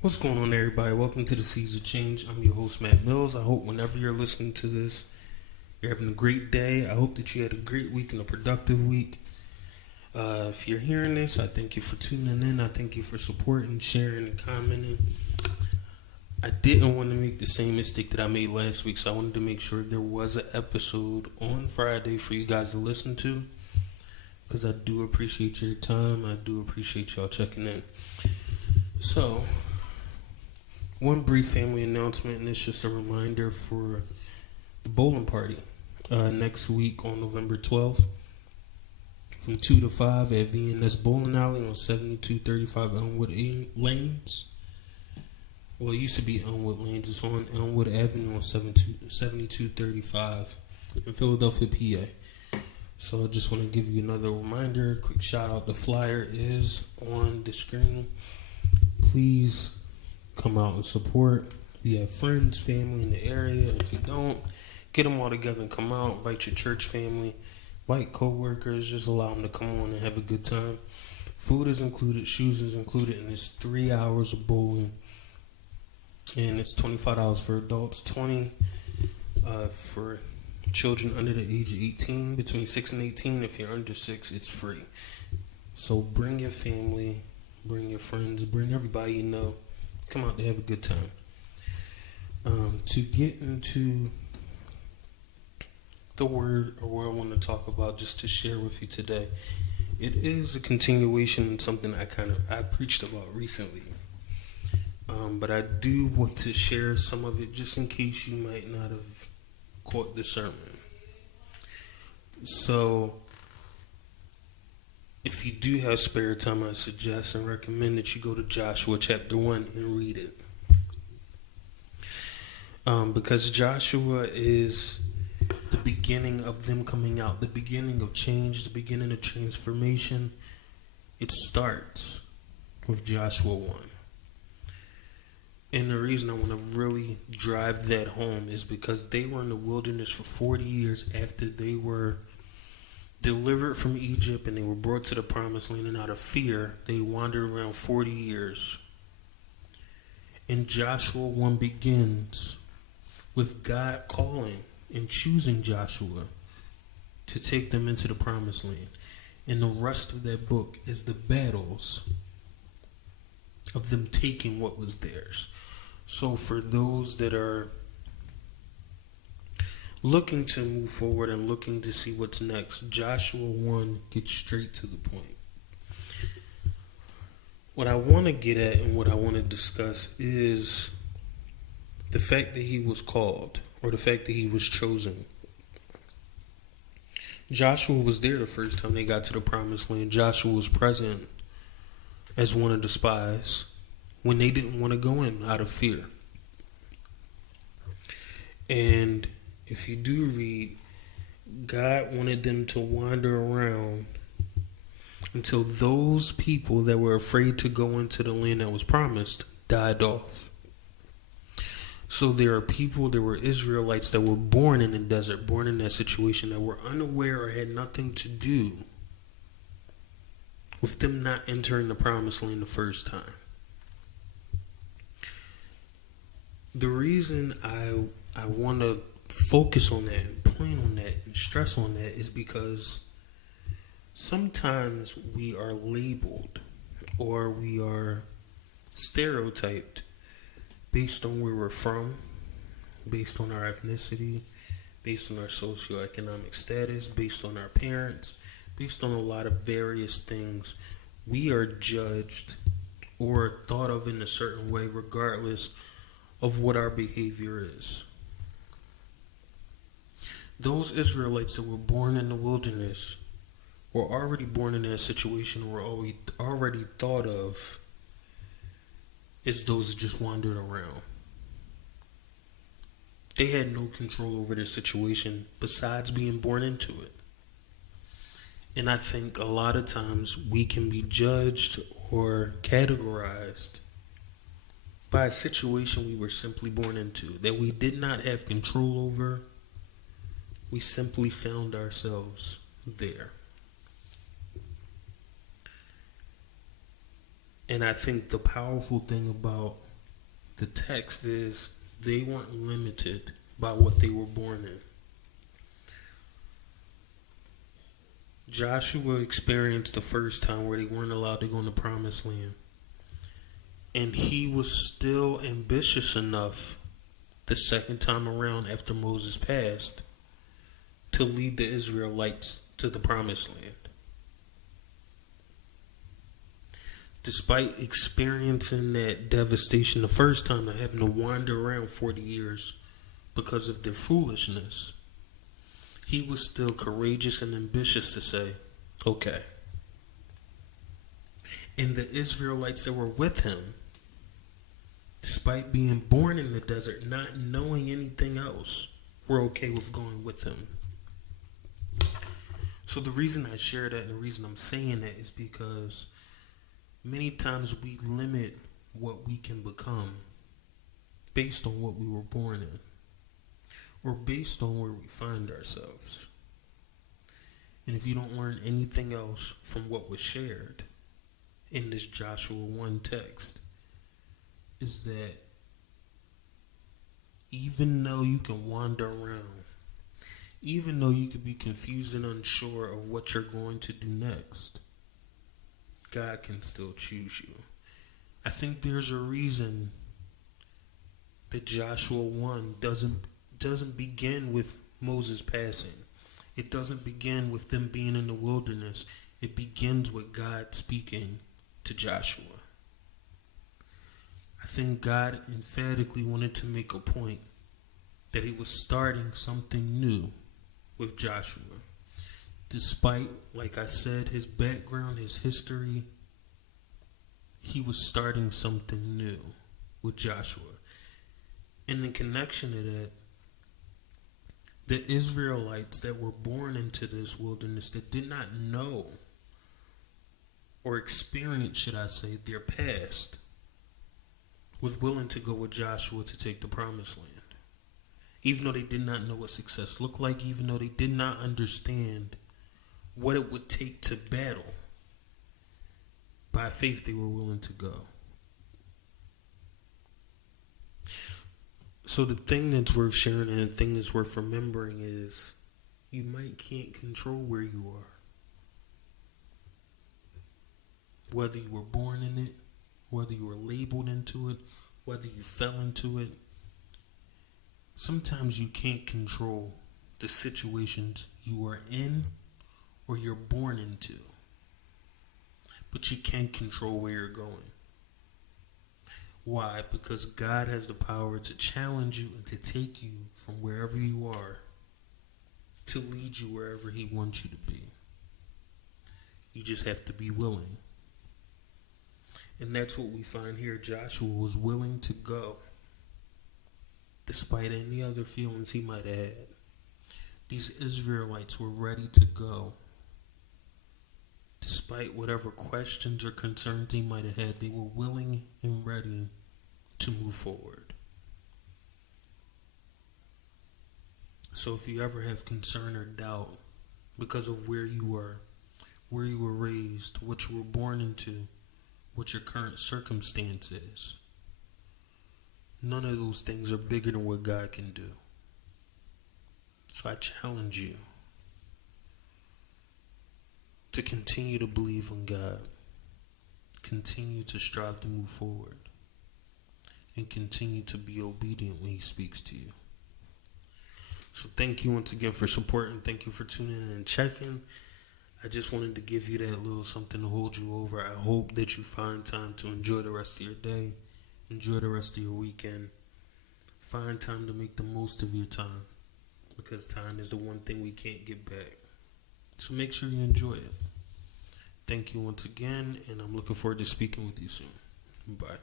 What's going on, everybody? Welcome to the Seeds of Change. I'm your host, Matt Mills. I hope whenever you're listening to this, you're having a great day. I hope that you had a great week and a productive week. If you're hearing this, I thank you for tuning in. I thank you for supporting, sharing, and commenting. I didn't want to make the same mistake that I made last week, so I wanted to make sure there was an episode on Friday for you guys to listen to, because I do appreciate your time. I do appreciate y'all checking in. So, one brief family announcement, and it's just a reminder for the bowling party next week on November 12th from 2 to 5 at V&S Bowling Alley on 7235 Elmwood Lanes. Well, it used to be Elmwood Lanes. It's on Elmwood Avenue on 7235 in Philadelphia, PA. So I just want to give you another reminder. Quick shout out. The flyer is on the screen. Please come out and support. If you have friends, family in the area, if you don't, get them all together and come out. Invite your church family, invite co-workers, just allow them to come on and have a good time. Food is included, shoes is included, and it's 3 hours of bowling. And it's $25 for adults, $20 for children under the age of 18, between 6 and 18. If you're under 6, it's free. So bring your family, bring your friends, bring everybody you know. Come out to have a good time. To get into the word or what I want to talk about, just to share with you today, it is a continuation of something I preached about recently. But I do want to share some of it just in case you might not have caught the sermon. So, if you do have spare time, I suggest and recommend that you go to Joshua chapter 1 and read it. Because Joshua is the beginning of them coming out, the beginning of change, the beginning of transformation. It starts with Joshua 1. And the reason I want to really drive that home is because they were in the wilderness for 40 years after they were delivered from Egypt and they were brought to the promised land, and out of fear they wandered around 40 years. And Joshua 1 begins with God calling and choosing Joshua to take them into the promised land. And the rest of that book is the battles of them taking what was theirs. So for those that are looking to move forward and looking to see what's next, Joshua 1 gets straight to the point. What I want to get at and what I want to discuss is the fact that he was called, or the fact that he was chosen. Joshua was there the first time they got to the promised land. Joshua was present as one of the spies when they didn't want to go in out of fear. And if you do read, God wanted them to wander around until those people that were afraid to go into the land that was promised died off. So there are people, there were Israelites that were born in the desert, born in that situation, that were unaware or had nothing to do with them not entering the promised land the first time. The reason I want to focus on that and point on that and stress on that is because sometimes we are labeled or we are stereotyped based on where we're from, based on our ethnicity, based on our socioeconomic status, based on our parents, based on a lot of various things. We are judged or thought of in a certain way regardless of what our behavior is. Those Israelites that were born in the wilderness were already born in that situation, were already thought of as those that just wandered around. They had no control over their situation besides being born into it. And I think a lot of times we can be judged or categorized by a situation we were simply born into, that we did not have control over. We simply found ourselves there. And I think the powerful thing about The text is they weren't limited by what they were born in. Joshua experienced the first time where they weren't allowed to go in the promised land. And he was still ambitious enough the second time around after Moses passed to lead the Israelites to the promised land. Despite experiencing that devastation the first time, having to wander around 40 years because of their foolishness, he was still courageous and ambitious to say, okay. And the Israelites that were with him, despite being born in the desert, not knowing anything else, were okay with going with him. So the reason I share that and the reason I'm saying that is because many times we limit what we can become based on what we were born in or based on where we find ourselves. And if you don't learn anything else from what was shared in this Joshua 1 text, is that even though you can wander around, even though you could be confused and unsure of what you're going to do next, God can still choose you. I think there's a reason that Joshua 1 doesn't begin with Moses passing. It doesn't begin with them being in the wilderness. It begins with God speaking to Joshua. I think God emphatically wanted to make a point that he was starting something new with Joshua. Despite, like I said, his background, his history, he was starting something new with Joshua. And in connection to that, the Israelites that were born into this wilderness that did not know or experience, should I say, their past, was willing to go with Joshua to take the promised land. Even though they did not know what success looked like, even though they did not understand what it would take to battle, by faith they were willing to go. So the thing that's worth sharing and the thing that's worth remembering is you can't control where you are. Whether you were born in it, whether you were labeled into it, whether you fell into it. Sometimes you can't control the situations you are in or you're born into. But you can control where you're going. Why? Because God has the power to challenge you and to take you from wherever you are to lead you wherever he wants you to be. You just have to be willing. And that's what we find here. Joshua was willing to go despite any other feelings he might have had. These Israelites were ready to go. Despite whatever questions or concerns he might have had, they were willing and ready to move forward. So if you ever have concern or doubt because of where you were raised, what you were born into, what your current circumstance is, none of those things are bigger than what God can do. So I challenge you to continue to believe in God, continue to strive to move forward, and continue to be obedient when he speaks to you. So thank you once again for supporting. Thank you for tuning in and checking. I just wanted to give you that little something to hold you over. I hope that you find time to enjoy the rest of your day, enjoy the rest of your weekend. Find time to make the most of your time, because time is the one thing we can't get back. So make sure you enjoy it. Thank you once again, and I'm looking forward to speaking with you soon. Bye.